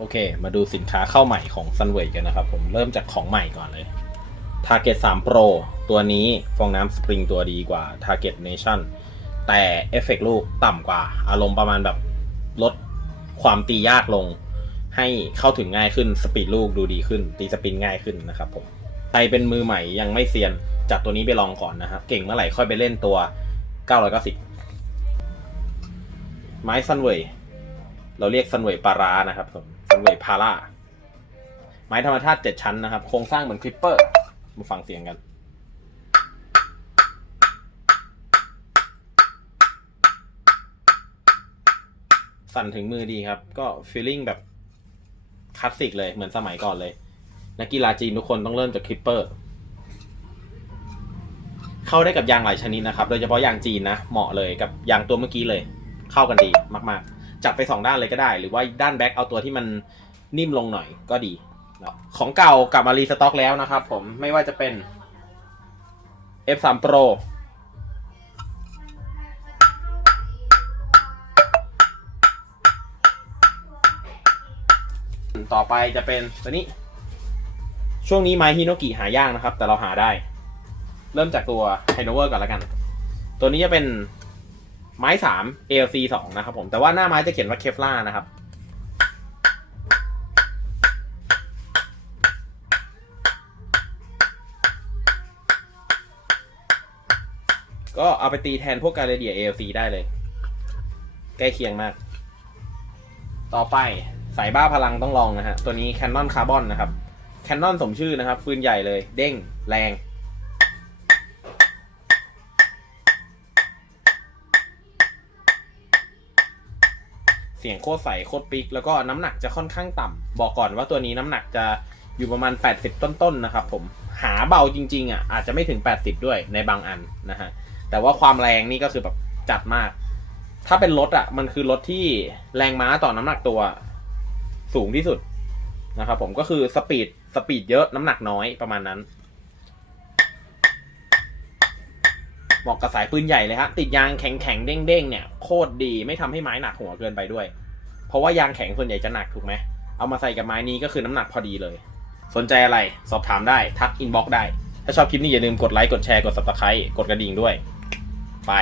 โอเค มาดูสินค้าเข้าใหม่ของ Sunway กันนะครับ ผมเริ่มจากของใหม่ก่อนเลย Target 3 Pro ตัวนี้ฟองน้ำสปริงตัวดีกว่า Target Nation แต่เอฟเฟกลูกต่ำกว่า อารมณ์ประมาณแบบลดความตียากลง ให้เข้าถึงง่ายขึ้นสปีดลูกดูดีขึ้น ตีสปินง่ายขึ้นนะครับผมใครเป็นมือใหม่ยังไม่เซียน จัดตัวนี้ไปลองก่อนนะครับ เก่งเมื่อไหร่ค่อยไปเล่นตัว 990 ไม้ Sunway เราเรียก Sunway ปารานะครับผม Sunway พาร่าไม้ธรรมชาติ7ชั้นนะครับ โครงสร้างเหมือนคลิปเปอร์ มาฟังเสียงกันสั่นถึงมือดีครับ ก็ฟีลลิ่งแบบคลาสสิกเลยเหมือนสมัยก่อนเลย นักกีฬาจีนทุกคนต้องเริ่มจากคลิปเปอร์ เข้าได้กับยางหลายชนิดนะครับ โดยเฉพาะยางจีนนะ เหมาะเลยกับยางตัวเมื่อกี้เลย เข้ากันดีมาก ๆ จับไปสองด้านเลยก็ได้ หรือว่าด้านแบ็คเอาตัวที่มันนิ่มลงหน่อยก็ดีเนาะของเก่ากลับมารีสต็อกแล้วนะครับผมไม่ว่าจะเป็น F3 Pro ต่อไปจะเป็นตัวนี้ ช่วงนี้ไม้ฮิโนกิหายากนะครับ แต่เราหาได้ เริ่มจากตัวไฮโนเวอร์ก่อนล้วกัน ตัวนี้จะเป็น ไม้สาม ALC สองนะครับผมแต่ว่าหน้าไม้จะเขียนว่าเคฟล่านะครับก็เอาไปตีแทนพวกการเรเดีย ALC ได้เลย ใกล้เคียงมาก ต่อไปสายบ้าพลังต้องลองนะฮะ ตัวนี้ Canon Carbon นะครับ Canon สมชื่อนะครับ ปืนใหญ่เลย เด้ง แรง สียงโคตรใสโคตรปิกแล้วก็น้ำหนักจะค่อนข้างต่ำบอกก่อนว่าตัวนี้น้ำหนักจะอยู่ประมาณ 80 ต้นๆนะครับผมหาเบาจริงๆอะอาจจะไม่ถึง 80 ด้วยในบางอันนะฮะแต่ว่าความแรงนี่ก็คือแบบจัดมาก ถ้าเป็นรถอะมันคือรถที่แรงม้าต่อน้ำหนักตัวสูงที่สุดนะครับผมก็คือสปีดสปีดเยอะน้ำหนักน้อยประมาณนั้นเหมาะกับสายปืนใหญ่เลยฮะติดยางแข็งแข็งๆเด้งเด้งๆเนี่ยโคตรดีไม่ทำให้ไม้หนักหัวเกินไปด้วย ราะว่ายางแข็งส่วนใหญ่จะหนักถูกไหมเอามาใส่กับไม้นี้ก็คือน้ำหนักพอดีเลย สนใจอะไรสอบถามได้ทักอินบ็อกได้ ถ้าชอบคลิปนี้อย่าลืมกดไลค์กดแชร์กด subscribe กดกระดิ่งด้วย ไป